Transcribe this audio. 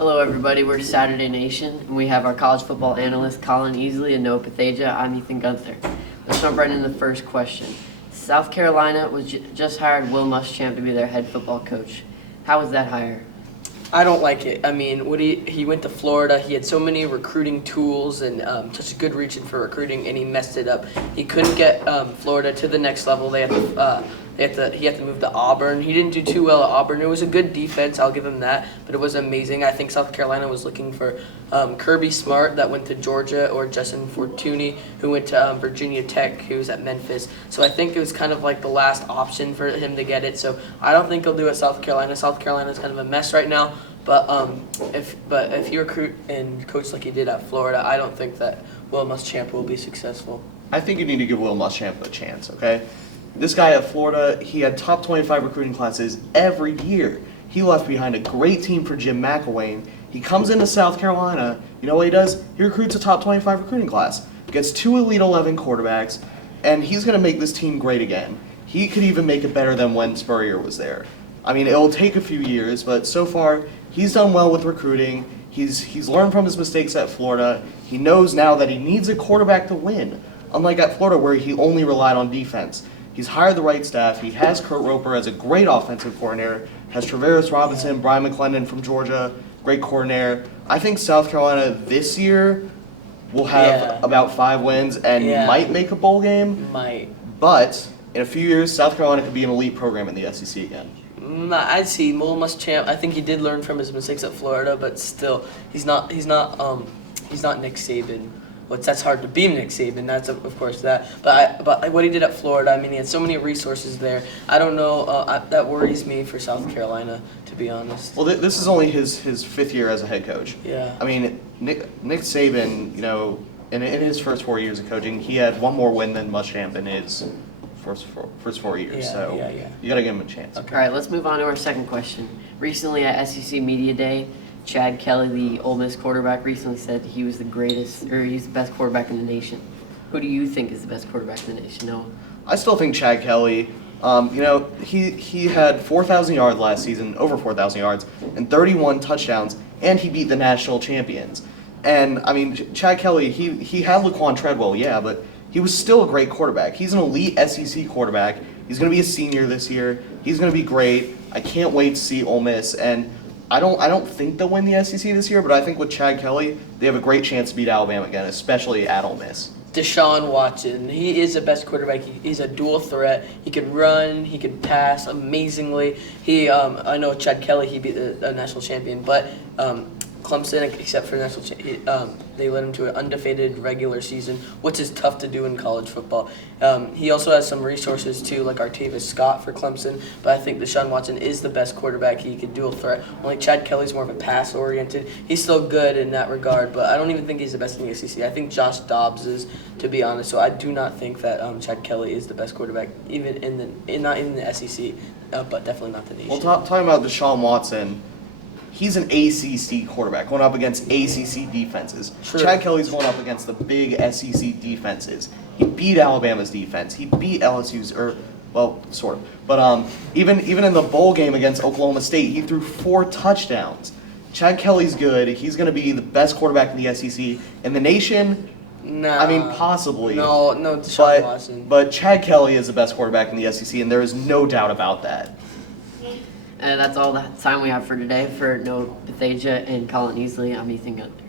Hello, everybody. We're Saturday Nation, and we have our college football analysts Colin Easley and Noah Pathaja. I'm Ethan Gunther. Let's jump right into the first question. South Carolina was just hired Will Muschamp to be their head football coach. How was that hire? I don't like it. I mean, he went to Florida. He had so many recruiting tools and such a good region for recruiting, and he messed it up. He couldn't get Florida to the next level. He had to move to Auburn. He didn't do too well at Auburn. It was a good defense, I'll give him that, but it was amazing. I think South Carolina was looking for Kirby Smart that went to Georgia, or Justin Fortuny who went to Virginia Tech, who was at Memphis. So I think it was kind of like the last option for him to get it. So I don't think he'll do it at South Carolina. South Carolina is kind of a mess right now. But if you recruit and coach like he did at Florida, I don't think that Will Muschamp will be successful. I think you need to give Will Muschamp a chance, okay? This guy at Florida, he had top 25 recruiting classes every year. He left behind a great team for Jim McElwain. He comes into South Carolina. You know what he does? He recruits a top 25 recruiting class, gets 2 Elite 11 quarterbacks, and he's going to make this team great again. He could even make it better than when Spurrier was there. I mean, it'll take a few years, but so far, he's done well with recruiting. He's learned from his mistakes at Florida. He knows now that he needs a quarterback to win, unlike at Florida where he only relied on defense. He's hired the right staff. He has Kurt Roper as a great offensive coordinator, has Travaris Robinson, Brian McClendon from Georgia, great coordinator. I think South Carolina this year will have about 5 wins and might make a bowl game. Might. But in a few years, South Carolina could be an elite program in the SEC again. I'd see Will Muschamp. I think he did learn from his mistakes at Florida, but still, he's not Nick Saban. That's hard to be Nick Saban. That's of course that. But what he did at Florida, I mean, he had so many resources there. I don't know. That worries me for South Carolina, to be honest. Well, this is only his 5th year as a head coach. Yeah. I mean, Nick Saban, you know, in his first 4 years of coaching, he had 1 more win than Muschamp in his first 4 years. You got to give him a chance. Okay. All right, let's move on to our second question. Recently at SEC Media Day, Chad Kelly, the Ole Miss quarterback, recently said he's the best quarterback in the nation. Who do you think is the best quarterback in the nation, Noah? I still think Chad Kelly. You know, he had 4,000 yards last season, over 4,000 yards, and 31 touchdowns, and he beat the national champions. And I mean, Chad Kelly, he had Laquan Treadwell, yeah, but he was still a great quarterback. He's an elite SEC quarterback. He's going to be a senior this year. He's going to be great. I can't wait to see Ole Miss. And I don't think they'll win the SEC this year, but I think with Chad Kelly, they have a great chance to beat Alabama again, especially at Ole Miss. Deshaun Watson, he is the best quarterback. He's a dual threat. He can run, he can pass amazingly. I know Chad Kelly, he beat the national champion, but Clemson, except for national they led him to an undefeated regular season, which is tough to do in college football. He also has some resources too, like Artavis Scott for Clemson, but I think Deshaun Watson is the best quarterback. He can dual threat. Only Chad Kelly's more of a pass-oriented. He's still good in that regard, but I don't even think he's the best in the SEC. I think Josh Dobbs is, to be honest. So I do not think that Chad Kelly is the best quarterback, even not in the SEC, but definitely not the nation. Well, talking about Deshaun Watson, he's an ACC quarterback going up against ACC defenses. True. Chad Kelly's going up against the big SEC defenses. He beat Alabama's defense. He beat LSU's, sort of. But even in the bowl game against Oklahoma State, he threw 4 touchdowns. Chad Kelly's good. He's going to be the best quarterback in the SEC. In the nation, No. I mean, possibly. No, Deshaun Watson. But Chad Kelly is the best quarterback in the SEC, and there is no doubt about that. And that's all the time we have for today. For Noah Pathaja and Colin Easley, I'm Ethan Gunther.